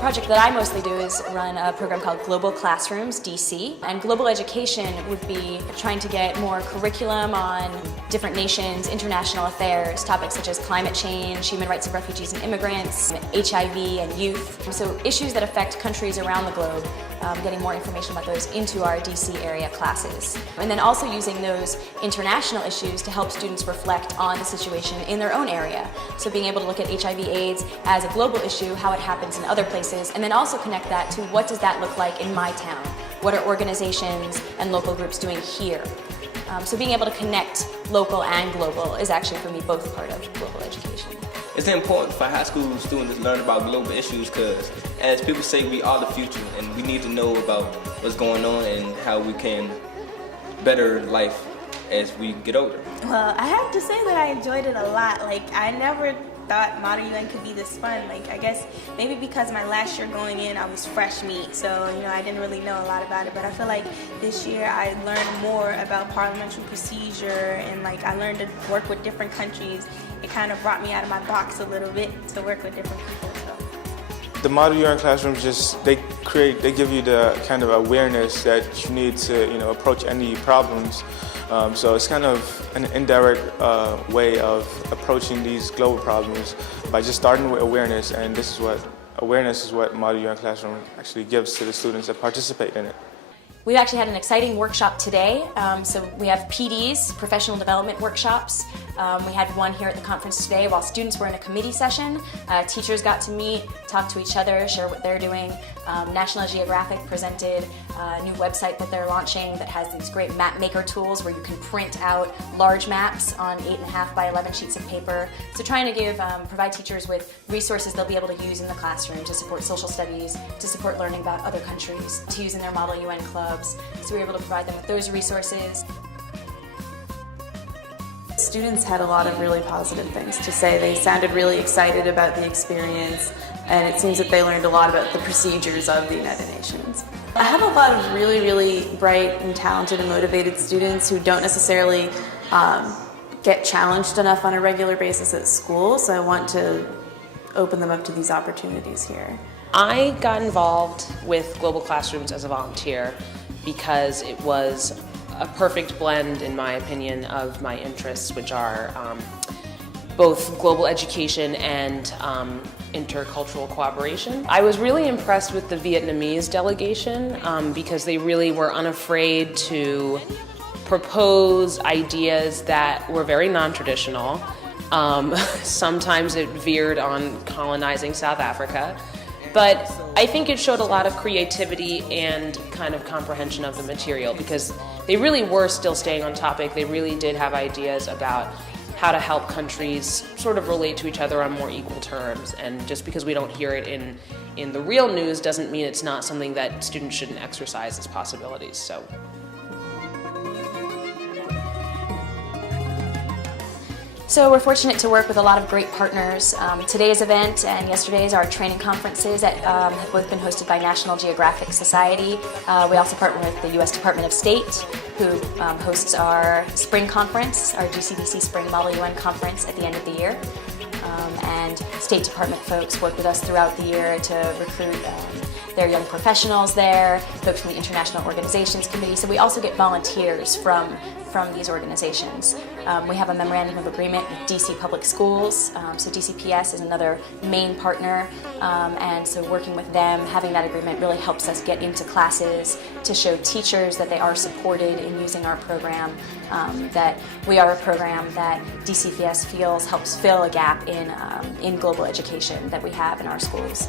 project that I mostly do is run a program called Global Classrooms, DC. And global education would be trying to get more curriculum on different nations, international affairs, topics such as climate change, human rights of refugees and immigrants, HIV and youth. So issues that affect countries around the globe, getting more information about those into our DC area classes. And then also using those international issues to help students reflect on the situation in their own area. So being able to look at HIV/AIDS as a global issue, how it happens in other places, and then also connect that to what does that look like in my town? What are organizations and local groups doing here? So being able to connect local and global is actually for me both part of global education. It's important for high school students to learn about global issues because, as people say, we are the future and we need to know about what's going on and how we can better life as we get older. Well, I have to say that I enjoyed it a lot. I never thought Model UN could be this fun. I guess maybe because my last year going in, I was fresh meat, so I didn't really know a lot about it. But I feel like this year I learned more about parliamentary procedure, and I learned to work with different countries. It kind of brought me out of my box a little bit to work with different people. So. The Model UN classrooms they give you the kind of awareness that you need to approach any problems. So it's kind of an indirect way of approaching these global problems by just starting with awareness, and awareness is what Model UN Classroom actually gives to the students that participate in it. We've actually had an exciting workshop today. So we have PDs, professional development workshops. We had one here at the conference today while students were in a committee session. Teachers got to meet, talk to each other, share what they're doing. National Geographic presented a new website that they're launching that has these great map maker tools where you can print out large maps on 8.5 by 11 sheets of paper. So trying to provide teachers with resources they'll be able to use in the classroom to support social studies, to support learning about other countries, to use in their Model UN clubs. So we were able to provide them with those resources. Students had a lot of really positive things to say. They sounded really excited about the experience, and it seems that they learned a lot about the procedures of the United Nations. I have a lot of really, really bright and talented and motivated students who don't necessarily get challenged enough on a regular basis at school, so I want to open them up to these opportunities here. I got involved with Global Classrooms as a volunteer because it was a perfect blend, in my opinion, of my interests, which are both global education and intercultural cooperation. I was really impressed with the Vietnamese delegation because they really were unafraid to propose ideas that were very non-traditional. Sometimes it veered on colonizing South Africa. But I think it showed a lot of creativity and kind of comprehension of the material because they really were still staying on topic. They really did have ideas about how to help countries sort of relate to each other on more equal terms. And just because we don't hear it in the real news doesn't mean it's not something that students shouldn't exercise as possibilities. So we're fortunate to work with a lot of great partners. Today's event and yesterday's are training conferences that have both been hosted by National Geographic Society. We also partner with the U.S. Department of State, who hosts our spring conference, our GCDC Spring Model UN Conference at the end of the year. And State Department folks work with us throughout the year to recruit their young professionals there, folks from the International Organizations Committee. So we also get volunteers from these organizations. We have a memorandum of agreement with DC Public Schools, so DCPS is another main partner, and so working with them, having that agreement really helps us get into classes to show teachers that they are supported in using our program, that we are a program that DCPS feels helps fill a gap in global education that we have in our schools.